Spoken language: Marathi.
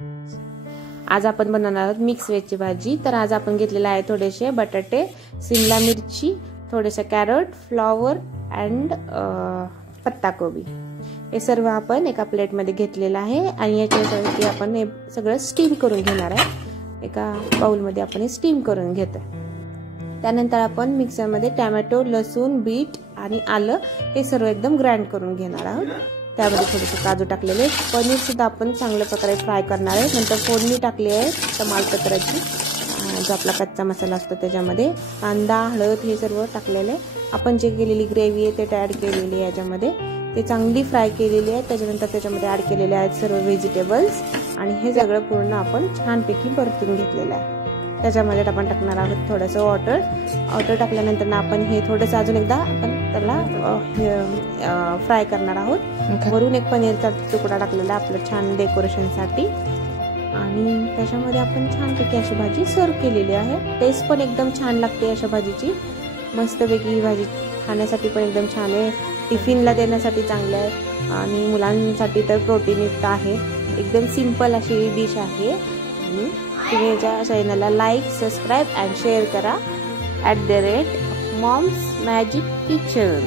आज आपण बनवणार आहोत मिक्स व्हेजची भाजी। तर आज आपण घेतलेला आहे थोडेसे बटाटे, शिमला मिरची, थोडेसे कॅरट, फ्लॉवर अँड पत्ता कोबी। हे सर्व आपण एका प्लेट मध्ये घेतलेलं आहे आणि याच्यासाठी आपण हे सगळं स्टीम करून घेणार आहे। एका बाउल मध्ये आपण हे स्टीम करून घेतोय। त्यानंतर आपण मिक्सर मध्ये टोमॅटो, लसूण, बीट आणि आलं हे सर्व एकदम ग्राइंड करून घेणार आहोत। त्यामध्ये थोडेसे काजू टाकलेले, पनीर सुद्धा आपण चांगल्या प्रकारे फ्राय करणार आहे। नंतर फोडणी टाकली आहे तमालपत्राची, जो आपला कच्चा मसाला असतो त्याच्यामध्ये कांदा, हळद हे सर्व टाकलेले। आपण जे केलेली ग्रेव्ही आहे ते ऍड केलेली आहे याच्यामध्ये, ते चांगली फ्राय केलेली आहे। त्याच्यानंतर त्याच्यामध्ये ऍड केलेले आहेत सर्व व्हेजिटेबल्स आणि हे सगळं पूर्ण आपण छानपैकी परतून घेतलेलं आहे। त्याच्यामध्ये आपण टाकणार आहोत थोडंसं वॉटर टाकल्यानंतर आपण हे थोडंसं अजून एकदा आपण त्याला फ्राय करणार आहोत। वरून एक पनीरचा तुकडा टाकलेला आपलं छान डेकोरेशनसाठी आणि त्याच्यामध्ये आपण छानपैकी अशी भाजी सर्व केलेली आहे। टेस्ट पण एकदम छान लागते अशा भाजीची, मस्तपैकी ही भाजी खाण्यासाठी पण एकदम छान आहे, टिफिनला देण्यासाठी चांगलं आहे आणि मुलांसाठी तर प्रोटीनयुक्त आहे। एकदम सिंपल अशी डिश आहे आणि तुम्ही याच्या चॅनलला लाईक, सबस्क्राईब अँड शेअर करा @mom's magic kitchen।